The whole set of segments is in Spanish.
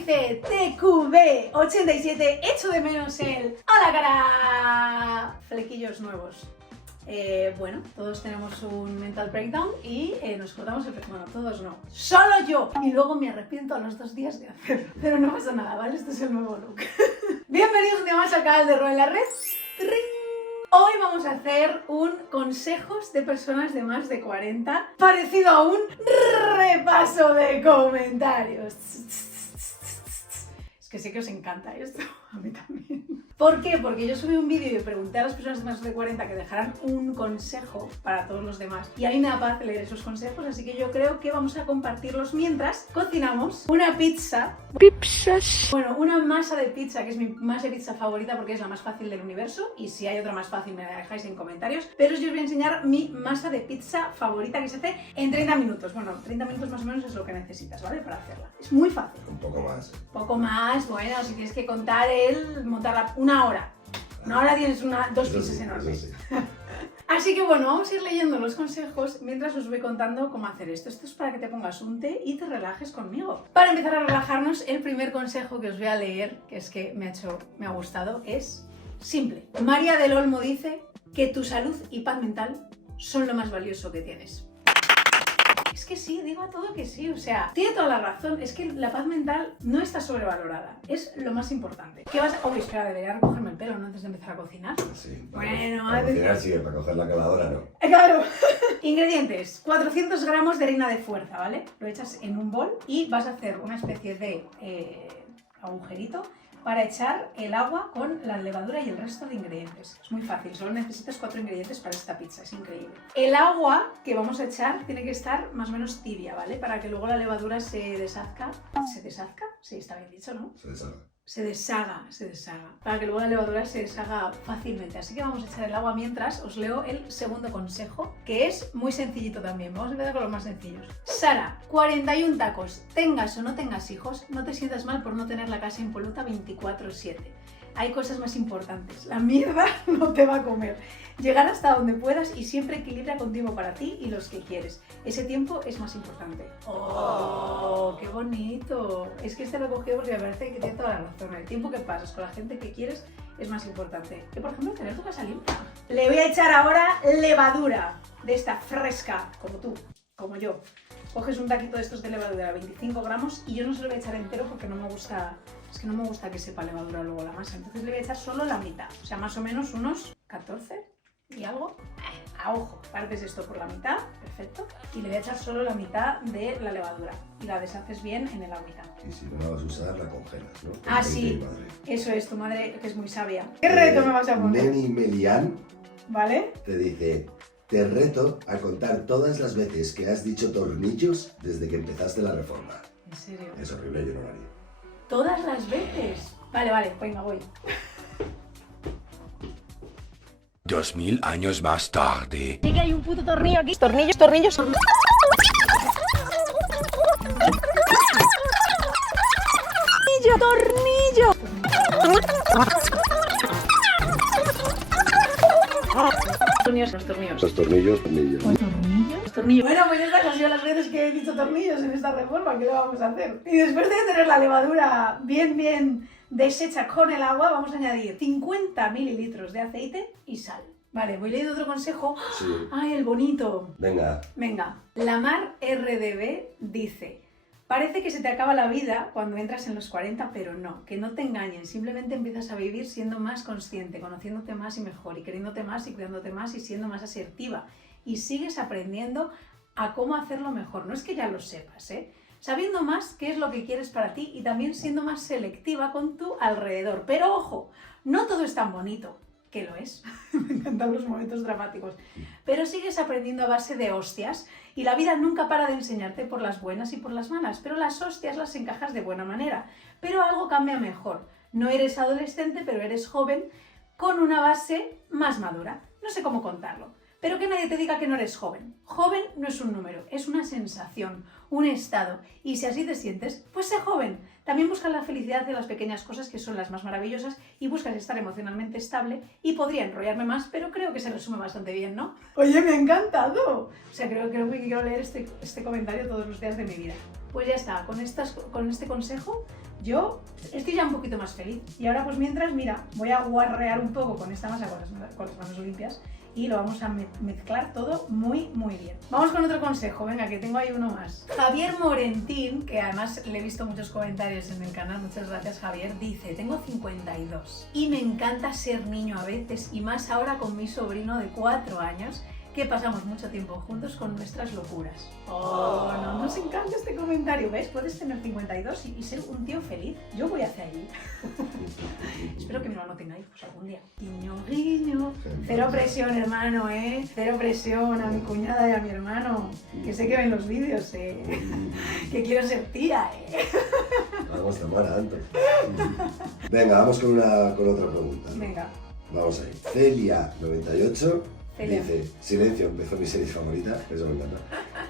dice TQB87, echo de menos el ¡hola cara! Flequillos nuevos. Bueno, todos tenemos un mental breakdown y nos cortamos el pelo. Bueno, todos no, solo yo. Y luego me arrepiento a los 2 días de hacerlo. Pero no pasa nada, ¿vale? Este es el nuevo look. Bienvenidos un día más al canal de Ro en la Red. Hoy vamos a hacer un consejos de personas de más de 40, parecido a un repaso de comentarios. Es que sé que os encanta esto, a mí también. ¿Por qué? Porque yo subí un vídeo y pregunté a las personas de más de 40 que dejaran un consejo para todos los demás. Y a mí me da paz leer esos consejos, así que yo creo que vamos a compartirlos mientras cocinamos una pizza. Pizzas. Bueno, una masa de pizza, que es mi masa de pizza favorita porque es la más fácil del universo. Y si hay otra más fácil me la dejáis en comentarios. Pero yo os voy a enseñar mi masa de pizza favorita que se hace en 30 minutos. Bueno, 30 minutos más o menos es lo que necesitas, ¿vale? Para hacerla. Es muy fácil. Un poco más. Poco más, bueno, si tienes que contar montarla una hora. Una hora tienes dos pizzas enormes. Sí. Así que bueno, vamos a ir leyendo los consejos mientras os voy contando cómo hacer esto. Esto es para que te pongas un té y te relajes conmigo. Para empezar a relajarnos, el primer consejo que os voy a leer, que es que me ha gustado, es simple. María del Olmo dice que tu salud y paz mental son lo más valioso que tienes. Es que sí, digo a todo que sí, o sea, tiene toda la razón, es que la paz mental no está sobrevalorada, es lo más importante. ¿Qué vas a...? Uy, espera, debería recogerme el pelo, ¿no? Antes de empezar a cocinar. Sí, Bueno, para cocinar sí, para coger la caladora no. Claro. Ingredientes, 400 gramos de harina de fuerza, ¿vale? Lo echas en un bol y vas a hacer una especie de agujerito para echar el agua con la levadura y el resto de ingredientes. Es muy fácil, solo necesitas 4 ingredientes para esta pizza, es increíble. El agua que vamos a echar tiene que estar más o menos tibia, ¿vale? Para que luego la levadura se deshazca. ¿Se deshazca? Sí, está bien dicho, ¿no? Se deshaga. Se deshaga. Para que luego la levadura se deshaga fácilmente. Así que vamos a echar el agua mientras os leo el segundo consejo, que es muy sencillito también. Vamos a empezar con los más sencillos. Sara, 41 tacos. Tengas o no tengas hijos, no te sientas mal por no tener la casa impoluta 24/7. Hay cosas más importantes. La mierda no te va a comer. Llegar hasta donde puedas y siempre equilibra con tiempo para ti y los que quieres. Ese tiempo es más importante. ¡Oh, qué bonito! Es que este lo he cogido porque me parece que tiene toda la razón. El tiempo que pasas con la gente que quieres es más importante que, por ejemplo, tener tu casa limpia. Le voy a echar ahora levadura de esta fresca, como tú, como yo. Coges un taquito de estos de levadura, 25 gramos, y yo no se lo voy a echar entero porque no me gusta... Es que no me gusta que sepa levadura luego la masa, entonces le voy a echar solo la mitad, o sea, más o menos unos 14 y algo. A ojo, partes esto por la mitad, perfecto, y le voy a echar solo la mitad de la levadura y la deshaces bien en el agüita. Y si no la vas a usar, la congelas, ¿no? Ah, sí, eso es, tu madre que es muy sabia. ¿Qué reto me vas a poner? Neni Melian, ¿Vale? te dice: te reto a contar todas las veces que has dicho tornillos desde que empezaste la reforma. ¿En serio? Es horrible, yo no lo haría. ¿Todas las veces? Vale, venga, voy. 2000 años más tarde. Sí que hay un puto tornillo aquí. Tornillos. Tornillo. Los tornillos. Bueno, pues estas han sido las veces que he dicho tornillos en esta reforma, ¿qué le vamos a hacer? Y después de tener la levadura bien deshecha con el agua, vamos a añadir 50 mililitros de aceite y sal. Vale, voy leyendo otro consejo. Sí. ¡Ay, el bonito! Venga. Lamar RDB dice: parece que se te acaba la vida cuando entras en los 40, pero no, que no te engañen, simplemente empiezas a vivir siendo más consciente, conociéndote más y mejor, y queriéndote más y cuidándote más y siendo más asertiva. Y sigues aprendiendo a cómo hacerlo mejor. No es que ya lo sepas, sabiendo más qué es lo que quieres para ti y también siendo más selectiva con tu alrededor. Pero ojo, no todo es tan bonito, que lo es. Me encantan los momentos dramáticos. Pero sigues aprendiendo a base de hostias y la vida nunca para de enseñarte por las buenas y por las malas. Pero las hostias las encajas de buena manera. Pero algo cambia mejor. No eres adolescente, pero eres joven con una base más madura. No sé cómo contarlo. Pero que nadie te diga que no eres joven. Joven no es un número, es una sensación, un estado. Y si así te sientes, pues sé joven. También buscas la felicidad de las pequeñas cosas que son las más maravillosas y buscas estar emocionalmente estable. Y podría enrollarme más, pero creo que se resume bastante bien, ¿no? Oye, me ha encantado. O sea, creo que quiero leer este comentario todos los días de mi vida. pues ya está, con este consejo yo estoy ya un poquito más feliz. Y ahora pues mientras, mira, voy a guarrear un poco con esta masa con las manos limpias y lo vamos a mezclar todo muy bien. Vamos con otro consejo, venga, que tengo ahí uno más. Javier Morentín, que además le he visto muchos comentarios en el canal, muchas gracias Javier, dice: tengo 52 y me encanta ser niño a veces, y más ahora con mi sobrino de 4 años, que pasamos mucho tiempo juntos con nuestras locuras. Oh, no, nos encanta este comentario, ¿ves? Puedes tener 52 y ser un tío feliz. Yo voy hacia allí. Espero que mi hermano tenga hijos algún día. Guiño, guiño. Cero presión, hermano, ¿eh? Cero presión a mi cuñada y a mi hermano, que sé que ven los vídeos, ¿eh? Que quiero ser tía, ¿eh? Vamos, Tamara, Anto. Venga, vamos con otra pregunta. Venga. Vamos ahí. Celia98 Celia. dice: Silencio, empezó mi serie favorita, eso me encanta.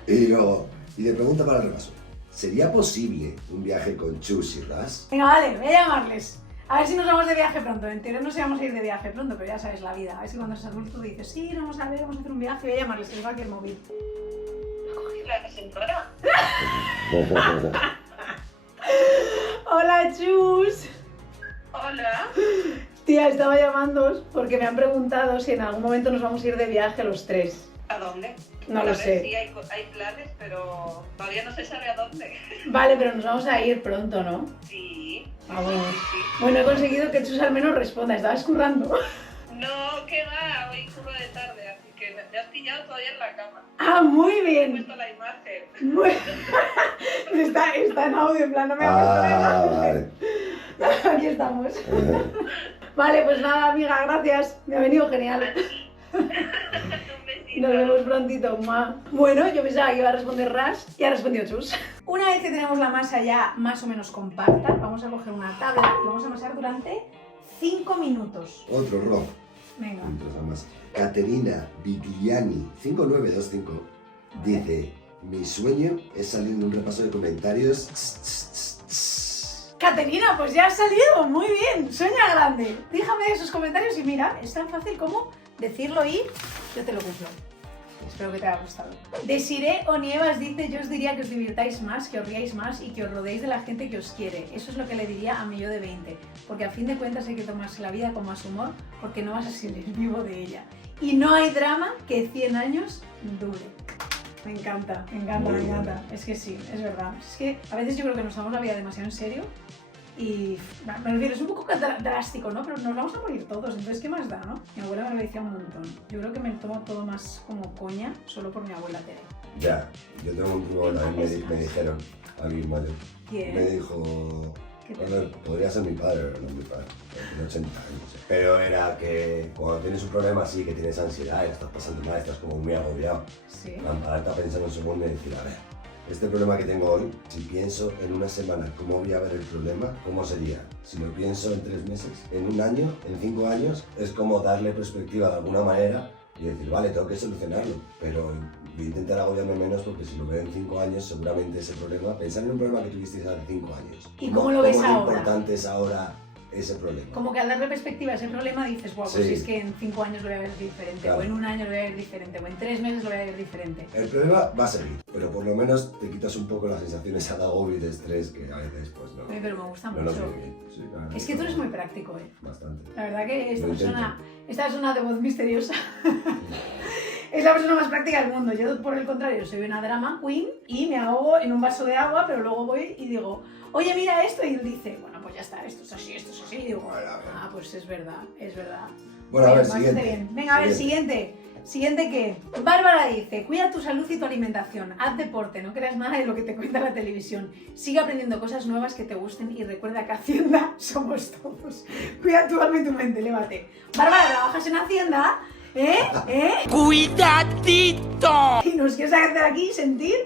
Y luego, y de pregunta para el repaso: ¿sería posible un viaje con Chus y Ras? Venga, vale, voy a llamarles. A ver si nos vamos de viaje pronto. En teoría no íbamos a ir de viaje pronto, pero ya sabes la vida. A ver si cuando seas adulto dices: sí, vamos a ver, vamos a hacer un viaje. Voy a llamarles, que tengo aquí el móvil. ¿Ha cogido la señora? Hola, Chus. Hola. Tía, estaba llamándoos porque me han preguntado si en algún momento nos vamos a ir de viaje los tres. ¿A dónde? No A lo ver, sé. Sí, hay planes, pero todavía no se sabe a dónde. Vale, pero nos vamos a ir pronto, ¿no? Sí. Vamos. Sí. Bueno, he conseguido que Chus al menos responda. Estabas currando. No, ¿qué va? Hoy curro de tarde, así que me has pillado todavía en la cama. Ah, muy He bien. puesto la imagen. Muy... está en audio, en plan, no me ha puesto Vale. nada. Aquí estamos. Vale, pues nada, amiga, gracias. Me ha venido genial. Un besito. Nos vemos prontito. ¡Mua! Bueno, yo pensaba que iba a responder Ras y ha respondido Chus. Una vez que tenemos la masa ya más o menos compacta, vamos a coger una tabla y vamos a amasar durante 5 minutos. Otro rock. Venga. Entonces, más. Caterina Vigliani 5925 dice: mi sueño es salir en un repaso de comentarios. Caterina, pues ya has salido, muy bien, sueña grande. Déjame esos comentarios y mira, es tan fácil como decirlo y yo te lo cumplo. Espero que te haya gustado. Desiree Onievas dice: yo os diría que os divirtáis más, que os riáis más y que os rodeéis de la gente que os quiere. Eso es lo que le diría a mi yo de 20, porque a fin de cuentas hay que tomarse la vida con más humor, porque no vas a salir vivo de ella. Y no hay drama que 100 años dure. Me encanta, me encanta, me encanta. Es que sí, es verdad. Es que a veces yo creo que nos tomamos la vida demasiado en serio y me refiero, es un poco drástico, ¿no? Pero nos vamos a morir todos, entonces ¿qué más da, no? Mi abuela me lo decía un montón. Yo creo que me tomo todo más como coña solo por mi abuela Tere. Ya, yo tengo un truco que también me dijeron, alguien mayor. ¿Quién? Me dijo: ¿Qué te bueno, podría ser mi padre, pero no es mi padre, tiene 80 años. Pero era que cuando tienes un problema así, que tienes ansiedad y la estás pasando mal, estás como muy agobiado, Sí. pararte a pensar un segundo y decir: a ver, este problema que tengo hoy, si pienso en una semana cómo voy a ver el problema, ¿cómo sería? Si lo pienso en 3 meses, en 1 año, en 5 años, es como darle perspectiva de alguna manera y decir: vale, tengo que solucionarlo, pero voy a intentar agobiarme menos, porque si lo veo en 5 años, seguramente ese problema, pensar en un problema que tuvisteis hace 5 años. ¿Y cómo lo ves ¿Cómo ahora? importante es ahora ese problema? Como que al darle perspectiva a ese problema dices: wow, pues Sí. es que en 5 años lo voy a ver diferente, Claro. o en 1 año lo voy a ver diferente, o en 3 meses lo voy a ver diferente. El problema va a seguir, pero por lo menos te quitas un poco las sensaciones de agobio y de estrés que a veces pues no. Oye, pero me gusta No nos mucho. viene bien. Sí, la verdad Es que tú eres muy práctico, ¿eh? Bastante. La verdad que esta Lo persona de voz misteriosa es la persona más práctica del mundo. Yo, por el contrario, soy una drama queen y me ahogo en un vaso de agua, pero luego voy y digo: oye, mira esto, y él dice: bueno, pues ya está, esto es así, esto es así. Y digo: Bueno, a ver. ah, pues es verdad, es verdad. Bueno, a ver, Bastante siguiente. bien. Venga, a ver, siguiente. ¿Siguiente qué? Bárbara dice: cuida tu salud y tu alimentación, haz deporte, no creas nada de lo que te cuenta la televisión, sigue aprendiendo cosas nuevas que te gusten y recuerda que Hacienda somos todos. Cuida tu alma y tu mente, lévate. Bárbara, ¿trabajas en Hacienda? ¡Cuidadito! Y nos quieres hacer aquí sentir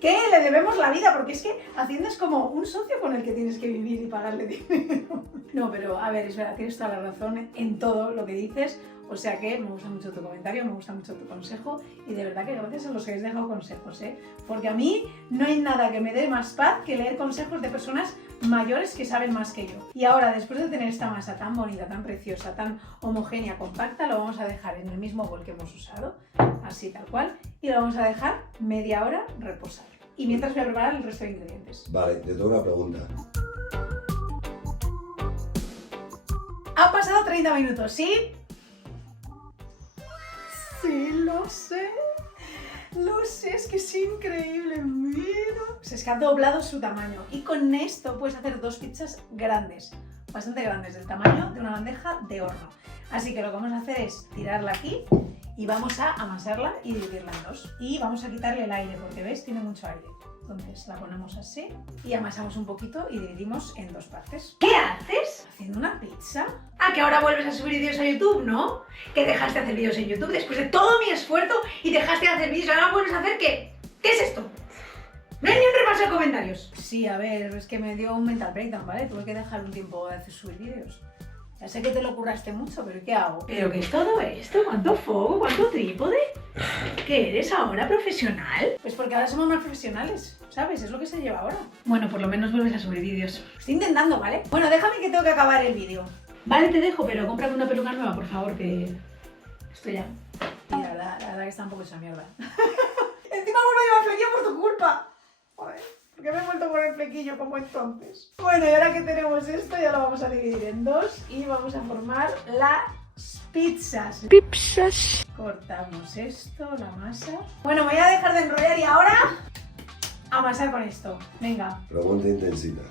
que le debemos la vida, porque es que Hacienda es como un socio con el que tienes que vivir y pagarle dinero. No, pero a ver, es verdad, tienes toda la razón en todo lo que dices. O sea que me gusta mucho tu comentario, me gusta mucho tu consejo y de verdad que gracias a los que habéis dejado consejos, ¿eh? Porque a mí no hay nada que me dé más paz que leer consejos de personas mayores que saben más que yo. Y ahora, después de tener esta masa tan bonita, tan preciosa, tan homogénea, compacta, lo vamos a dejar en el mismo bol que hemos usado, así tal cual, y lo vamos a dejar media hora reposar. y mientras voy a preparar el resto de ingredientes. Vale, te tengo una pregunta. Han pasado 30 minutos, ¿sí? Sí, lo sé. Lo sé, es que es increíble, mira. O sea, es que ha doblado su tamaño. Y con esto puedes hacer 2 pizzas grandes, bastante grandes, del tamaño de una bandeja de horno. Así que lo que vamos a hacer es tirarla aquí y vamos a amasarla y dividirla en 2. Y vamos a quitarle el aire, porque ¿ves? Tiene mucho aire. Entonces la ponemos así y amasamos un poquito y dividimos en 2 partes. ¿Qué haces? ¿Haciendo una pizza? Ah, que ahora vuelves a subir vídeos a YouTube, ¿no? Que dejaste de hacer vídeos en YouTube después de todo mi esfuerzo y dejaste de hacer vídeos. Ahora vuelves a hacer ¿qué? ¿Qué es esto? Ven y un repaso de comentarios. Sí, a ver, es que me dio un mental breakdown, ¿vale? Tuve que dejar un tiempo de hacer subir vídeos. Ya sé que te lo curraste mucho, pero ¿qué hago? ¿Pero qué es todo esto? ¿Cuánto fuego? ¿Cuánto trípode? ¿Qué eres ahora, profesional? Pues porque ahora somos más profesionales, ¿sabes? Es lo que se lleva ahora. Bueno, por lo menos vuelves a subir vídeos. Estoy intentando, ¿vale? Bueno, déjame que tengo que acabar el vídeo. Vale, te dejo, pero cómprame una peluca nueva, por favor, que... estoy ya. Mira, la verdad que está un poco esa mierda. Encima vuelvo a llevar flequillo por tu culpa. Joder, ¿por qué me he vuelto por el flequillo como entonces? Bueno, y ahora que tenemos esto, ya lo vamos a dividir en 2 y vamos a formar las pizzas. Pizzas. Cortamos esto, la masa. Bueno, me voy a dejar de enrollar y ahora amasar con esto. Venga. Pregunta intensita.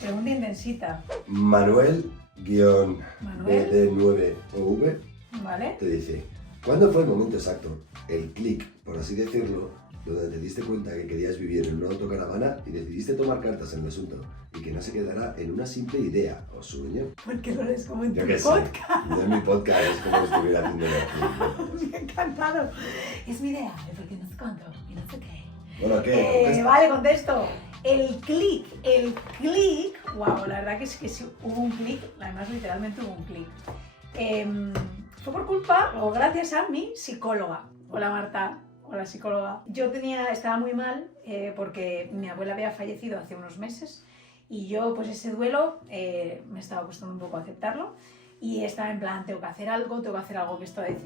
Pregunta intensita. Manuel-BD9OV ¿Vale? te dice, ¿cuándo fue el momento exacto, el clic, por así decirlo, donde te diste cuenta que querías vivir en una autocaravana y decidiste tomar cartas en el asunto y que no se quedara en una simple idea o sueño? Porque no les como en Yo tu que sé, podcast. no es mi podcast, es como si estuviera haciendo Me ha encantado. Es mi idea, porque no sé cuánto y no sé qué. Bueno, ¿qué? Vale, contesto. El clic, wow, la verdad que es que sí, hubo un clic, además literalmente hubo un clic. Fue por culpa o gracias a mi psicóloga. Hola Marta, hola psicóloga. Yo estaba muy mal porque mi abuela había fallecido hace unos meses y yo pues ese duelo me estaba costando un poco aceptarlo y estaba en plan, tengo que hacer algo que estoy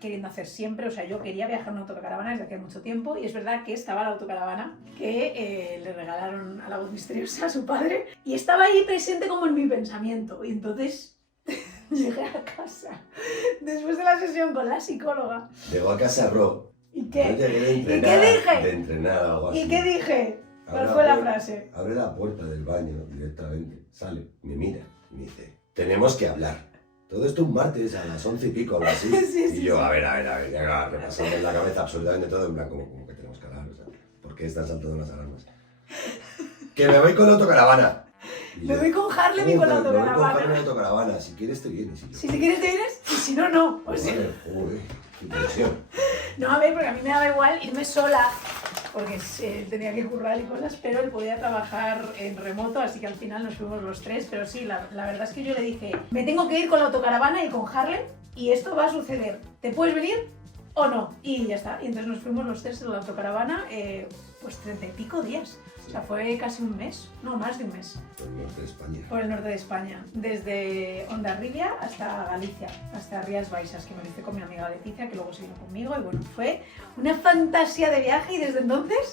queriendo hacer siempre. O sea, yo quería viajar en una autocaravana desde hace mucho tiempo y es verdad que estaba la autocaravana que le regalaron a la voz misteriosa a su padre y estaba ahí presente como en mi pensamiento. Y entonces llegué a casa después de la sesión con la psicóloga. Llegó a casa Ro. ¿Y qué? Yo llegué de entrenar, ¿Y qué dije? de entrenar o algo así. ¿Y qué dije? ¿Cuál Abre fue la puerta- frase? Abre la puerta del baño directamente, sale, me mira y me dice, tenemos que hablar. Todo esto un martes a las 11 y pico, algo así. Sí, y yo, a ver, ya repasando en la cabeza absolutamente todo, en plan, como que tenemos que hablar, o sea, ¿por qué están saltando las alarmas? ¡Que me voy con la autocaravana! Y Me yo, voy con Harlem y "¿Cómo con la que me voy con Harlem y autocaravana. la autocaravana? Si quieres te vienes. Y yo, Si te quieres te vienes y si no, no. O sea, "Joder, joder, qué tensión". no, a ver, porque a mí me daba igual irme sola, porque tenía que currar y cosas, pero él podía trabajar en remoto, así que al final nos fuimos los 3, pero sí, la verdad es que yo le dije, me tengo que ir con la autocaravana y con Harlem, y esto va a suceder, ¿te puedes venir o no? Y ya está, y entonces nos fuimos los 3 en la autocaravana, pues 30 y pico días, o sea, fue casi un mes, no, más de un mes. Por el norte de España. Por el norte de España, desde Hondarribia hasta Galicia, hasta Rías Baixas, que me lo hice con mi amiga Leticia, que luego se vino conmigo, y bueno, fue una fantasía de viaje y desde entonces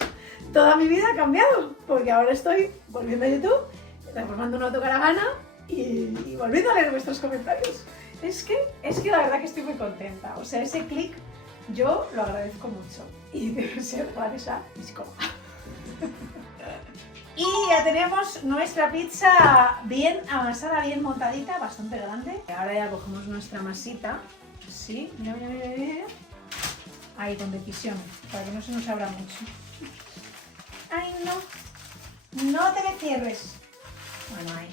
toda mi vida ha cambiado, porque ahora estoy volviendo a YouTube, reformando una autocaravana y volviendo a leer vuestros comentarios. Es que la verdad que estoy muy contenta, o sea, ese clic yo lo agradezco mucho y debe ser gracias a mi psicóloga. Y ya tenemos nuestra pizza bien amasada, bien montadita, bastante grande. Ahora ya cogemos nuestra masita. Sí, mira, mira, mira, mira. Ahí, con decisión, para que no se nos abra mucho. Ay, no. No te me cierres. Bueno, ahí.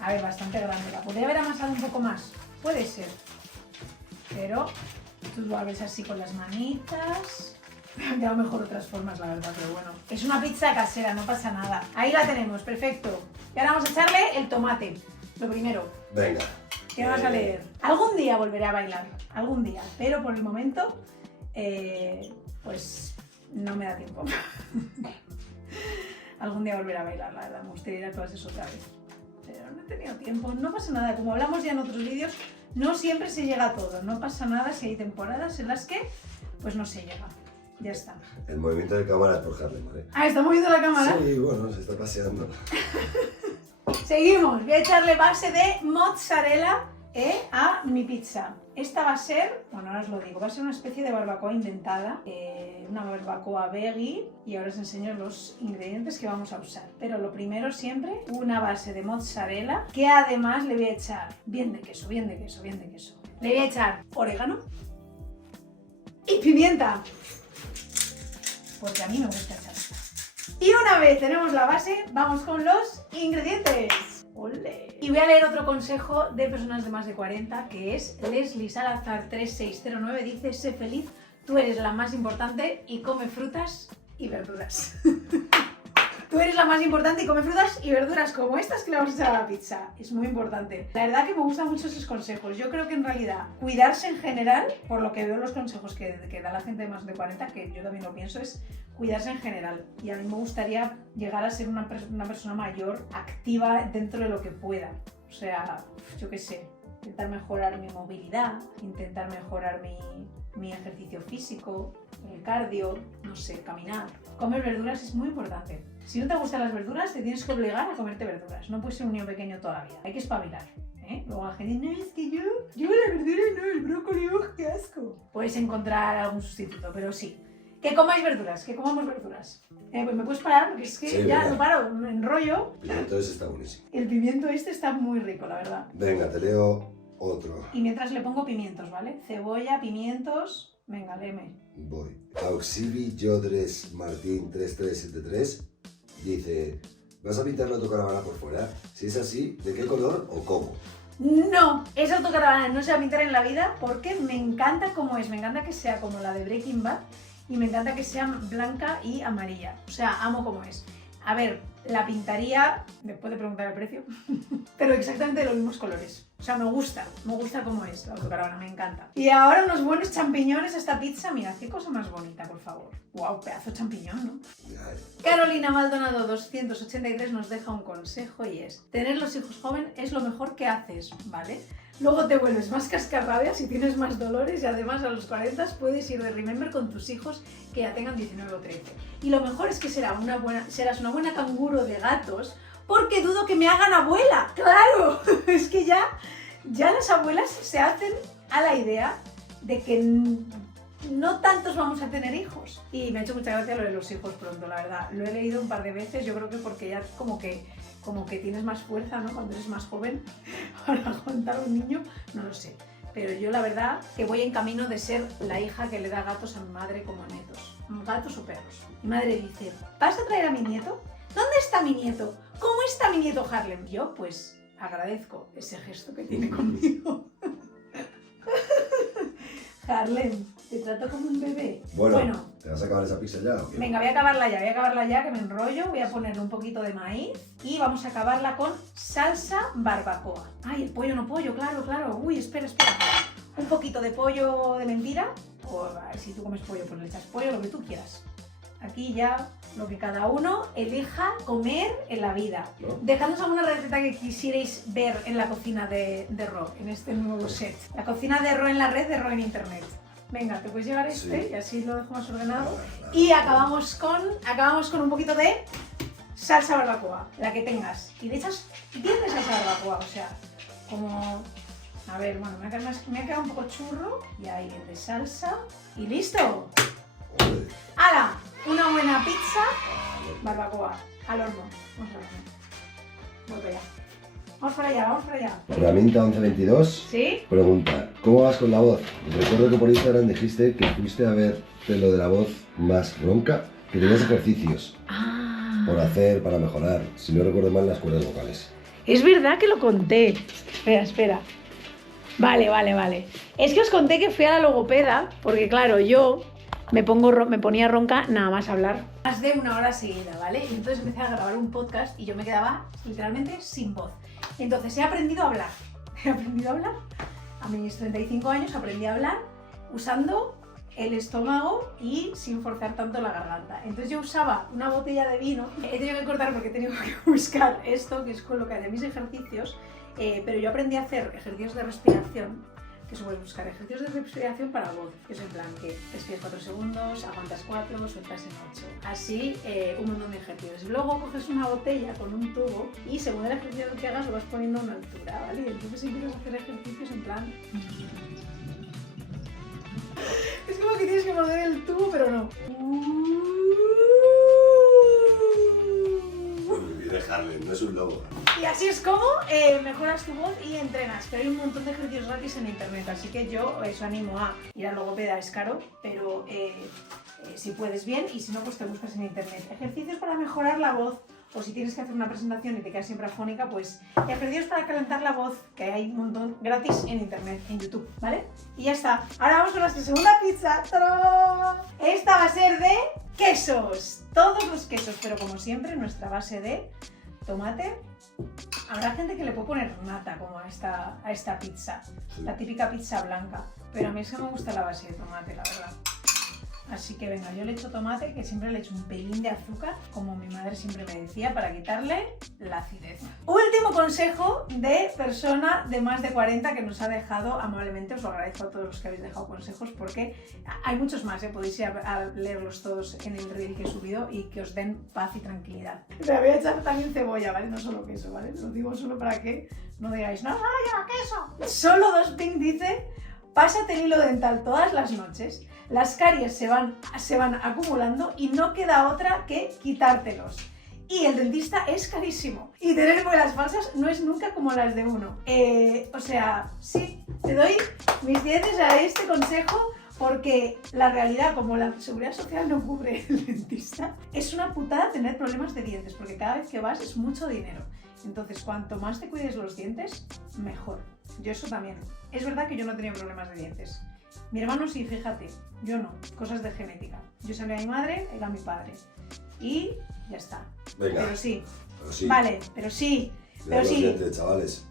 A ver, bastante grande. La podría haber amasado un poco más. Puede ser. Pero tú lo abres así con las manitas. Me han quedado mejor otras formas, la verdad, pero bueno. Es una pizza casera, no pasa nada. Ahí la tenemos, perfecto. Y ahora vamos a echarle el tomate, lo primero. Venga. ¿Qué vas a leer? Algún día volveré a bailar, algún día. Pero por el momento, pues no me da tiempo. Algún día volveré a bailar, la verdad. Me gustaría ir a clases otra vez. Pero no he tenido tiempo, no pasa nada. Como hablamos ya en otros vídeos, no siempre se llega a todo. No pasa nada si hay temporadas en las que pues no se llega. Ya está. El movimiento de cámara es por Harlem, ¿vale? Ah, ¿está moviendo la cámara? Sí, bueno, se está paseando. Seguimos. Voy a echarle base de mozzarella a mi pizza. Esta va a ser, bueno, ahora os lo digo, va a ser una especie de barbacoa inventada, una barbacoa veggie, y ahora os enseño los ingredientes que vamos a usar. Pero lo primero siempre, una base de mozzarella, que además le voy a echar bien de queso, bien de queso, bien de queso. Le voy a echar orégano y pimienta, porque a mí me gusta echar esto. Y una vez tenemos la base, vamos con los ingredientes. ¡Olé! Y voy a leer otro consejo de personas de más de 40, que es Leslie Salazar 3609, dice: sé feliz, tú eres la más importante y come frutas y verduras. Tú eres la más importante y come frutas y verduras como estas que le vamos a echar a la pizza. Es muy importante. La verdad que me gustan mucho esos consejos. Yo creo que en realidad cuidarse en general, por lo que veo los consejos que da la gente de más de 40, que yo también lo pienso, es cuidarse en general. Y a mí me gustaría llegar a ser una persona mayor, activa dentro de lo que pueda. O sea, yo qué sé, intentar mejorar mi movilidad, intentar mejorar mi ejercicio físico, el cardio, no sé, caminar. Comer verduras es muy importante. Si no te gustan las verduras, te tienes que obligar a comerte verduras. No puedes ser un niño pequeño toda la vida. Hay que espabilar. Luego la gente dice: no, es que yo la verdura no, el brócoli, qué asco. Puedes encontrar algún sustituto, pero sí. Que comáis verduras, que comamos verduras. Pues me puedes parar porque es que Sí, ya venga. no paro, me enrollo. Entonces está buenísimo. El pimiento este está muy rico, la verdad. Venga, te leo otro. Y mientras le pongo pimientos, ¿vale? Cebolla, pimientos. Venga, léeme. Voy. Auxibi Jodres Martín 3373 dice: ¿vas a pintar la autocaravana por fuera? Si es así, ¿de qué color o cómo? No, esa autocaravana no se va a pintar en la vida porque me encanta cómo es. Me encanta que sea como la de Breaking Bad y me encanta que sea blanca y amarilla. O sea, amo cómo es. A ver, la pintaría, después de preguntar el precio, pero exactamente de los mismos colores. O sea, me gusta cómo es la autocaravana, me encanta. Y ahora unos buenos champiñones a esta pizza. Mira, qué cosa más bonita, por favor. Guau, pedazo de champiñón, ¿no? Carolina Maldonado 283 nos deja un consejo y es: tener los hijos joven es lo mejor que haces, ¿vale? Luego te vuelves más cascarrabias y tienes más dolores, y además a los 40 puedes ir de remember con tus hijos que ya tengan 19 o 13. Y lo mejor es que serás una buena canguro de gatos, porque dudo que me hagan abuela. ¡Claro! Es que ya las abuelas se hacen a la idea de que no tantos vamos a tener hijos. Y me ha hecho mucha gracia lo de los hijos pronto, la verdad. Lo he leído un par de veces, yo creo que porque ya como que tienes más fuerza, ¿no? Cuando eres más joven para aguantar a un niño, no lo sé. Pero yo la verdad que voy en camino de ser la hija que le da gatos a mi madre como nietos. Gatos o perros. Mi madre dice: ¿vas a traer a mi nieto? ¿Dónde está mi nieto? ¿Cómo está mi nieto Harlem? Yo pues agradezco ese gesto que tiene conmigo. Harlem, te trato como un bebé. Bueno, ¿te vas a acabar esa pizza ya o qué? Venga, voy a acabarla ya, que me enrollo. Voy a ponerle un poquito de maíz y vamos a acabarla con salsa barbacoa. Ay, el pollo no pollo, claro. Uy, espera. Un poquito de pollo de mentira, o si tú comes pollo, pues le echas pollo, lo que tú quieras. Aquí ya lo que cada uno elija comer en la vida. ¿No? Dejadnos alguna receta que quisierais ver en la cocina de Ro, en este nuevo set. La cocina de Ro en la red, de Ro en internet. Venga, te puedes llevar este, Sí. y así lo dejo más ordenado. Claro. Y acabamos con un poquito de salsa barbacoa, la que tengas. Y le echas bien de salsa barbacoa, o sea, como... A ver, bueno, me ha quedado un poco churro. Y ahí bien de salsa. ¡Y listo! Joder. ¡Hala! Una buena pizza barbacoa al horno. Vamos al horno. Voy para allá. Vamos para allá. Herramienta 1122 ¿Sí? pregunta: ¿cómo vas con la voz? Recuerdo que por Instagram dijiste que fuiste a ver lo de la voz más ronca, que tenías ejercicios por hacer para mejorar, si no recuerdo mal, las cuerdas vocales. Es verdad que lo conté. Espera. Vale. Es que os conté que fui a la logopeda, porque claro, yo me ponía ronca nada más hablar. Más de una hora seguida, ¿vale? Y entonces empecé a grabar un podcast y yo me quedaba literalmente sin voz. Y entonces he aprendido a hablar. A mis 35 años aprendí a hablar usando el estómago y sin forzar tanto la garganta. Entonces yo usaba una botella de vino. He tenido que cortar porque he tenido que buscar esto, que es con lo que hacía mis ejercicios. Pero yo aprendí a hacer ejercicios de respiración que eso puedes buscar ejercicios de respiración para voz, que es en plan que respiras 4 segundos, aguantas 4, sueltas en 8. Así, un montón de ejercicios. Luego coges una botella con un tubo y según el ejercicio que hagas lo vas poniendo a una altura, ¿vale? Y entonces empiezas a hacer ejercicios en plan... Es como que tienes que morder el tubo, pero no. De Harlem, no es un lobo. Y así es como mejoras tu voz y entrenas. Pero hay un montón de ejercicios gratis en internet, así que yo os animo a ir al logopeda, es caro, pero si puedes bien, y si no, pues te buscas en internet. Ejercicios para mejorar la voz, o si tienes que hacer una presentación y te quedas siempre afónica, pues ejercicios para calentar la voz, que hay un montón gratis en internet, en YouTube, ¿vale? Y ya está. Ahora vamos con nuestra segunda pizza. ¡Tarán! Esta va a ser de quesos, todos los quesos, pero como siempre nuestra base de tomate. Habrá gente que le puede poner nata como a esta pizza, la típica pizza blanca, pero a mí es que me gusta la base de tomate, la verdad. Así que venga, yo le echo tomate, que siempre le echo un pelín de azúcar, como mi madre siempre me decía, para quitarle la acidez. Último consejo de persona de más de 40 que nos ha dejado amablemente. Os lo agradezco a todos los que habéis dejado consejos, porque hay muchos más, podéis ir a leerlos todos en el reel que he subido y que os den paz y tranquilidad. Le voy a echar también cebolla, ¿vale? No solo queso, ¿vale? Lo digo solo para que no digáis, no, solo lleva queso. Solo Dos Pink dice, pásate el hilo dental todas las noches. Las caries se van acumulando y no queda otra que quitártelos. Y el dentista es carísimo. Y tener muelas falsas no es nunca como las de uno. O sea, sí, te doy mis 10 a este consejo, porque la realidad, como la seguridad social no cubre el dentista, es una putada tener problemas de dientes, porque cada vez que vas es mucho dinero. Entonces, cuanto más te cuides los dientes, mejor. Yo eso también. Es verdad que yo no he tenido problemas de dientes. Mi hermano sí, fíjate, yo no, cosas de genética. Yo sabía a mi madre, era mi padre. Y ya está. Venga. Pero sí. Sí. Vale, pero sí. Cuidado los dientes, chavales.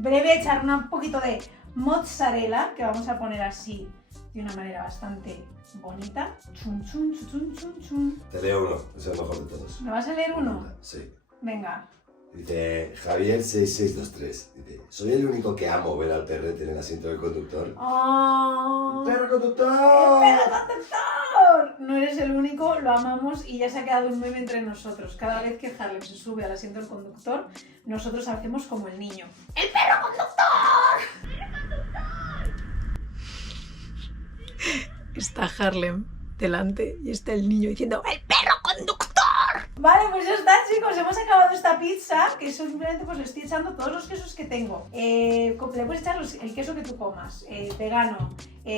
Le voy a echar un poquito de mozzarella, que vamos a poner así de una manera bastante bonita. Chun, chun, chun, chun, chun, chun. Te leo uno, es el mejor de todos. ¿Me vas a leer uno? Sí. Venga. Dice Javier6623. Dice, soy el único que amo ver al perrete en el asiento del conductor. ¡Oh! ¡Perro conductor! ¡El perro conductor! No eres el único, lo amamos y ya se ha quedado un meme entre nosotros. Cada vez que Harlem se sube al asiento del conductor, nosotros hacemos como el niño. ¡El perro conductor! Está Harlem delante y está el niño diciendo ¡el perro conductor! Vale, pues ya está, chicos, hemos acabado esta pizza, que simplemente pues le estoy echando todos los quesos que tengo. Le puedes echar el queso que tú comas, vegano,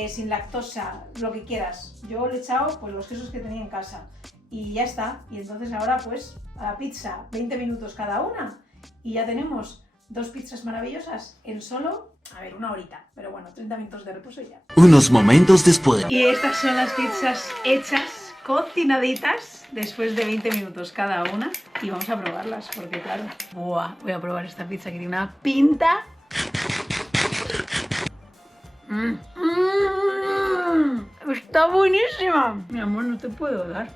sin lactosa, lo que quieras. Yo le he echado pues los quesos que tenía en casa y ya está. Y entonces ahora pues a la pizza 20 minutos cada una y ya tenemos 2 pizzas maravillosas en solo, a ver, 1 horita, pero bueno, 30 minutos de reposo y ya. Unos momentos después. Y estas son las pizzas hechas, cocinaditas, después de 20 minutos cada una. Y vamos a probarlas, porque claro, ¡buah! Voy a probar esta pizza que tiene una pinta. ¡Está buenísima! Mi amor, no te puedo dar.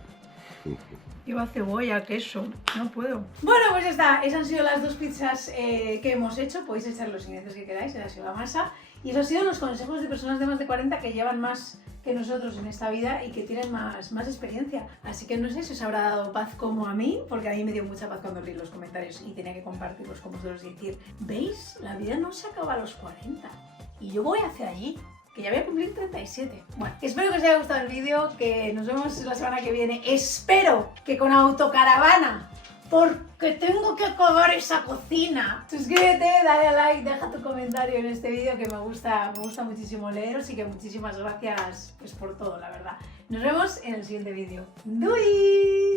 Lleva cebolla, queso, no puedo. Bueno, pues ya está, esas han sido las 2 pizzas que hemos hecho. Podéis echar los ingredientes que queráis, esa ha sido la masa. Y esos han sido los consejos de personas de más de 40 que llevan más que nosotros en esta vida y que tienen más experiencia. Así que no sé si os habrá dado paz como a mí, porque a mí me dio mucha paz cuando leí los comentarios y tenía que compartirlos con vosotros y decir, ¿veis? La vida no se acaba a los 40 y yo voy hacia allí, que ya voy a cumplir 37. Bueno, espero que os haya gustado el vídeo, que nos vemos la semana que viene. Espero que con autocaravana, porque tengo que acabar esa cocina. Suscríbete, dale a like, deja tu comentario en este vídeo, que me gusta muchísimo leeros, y que muchísimas gracias pues por todo, la verdad. Nos vemos en el siguiente vídeo. ¡Doei!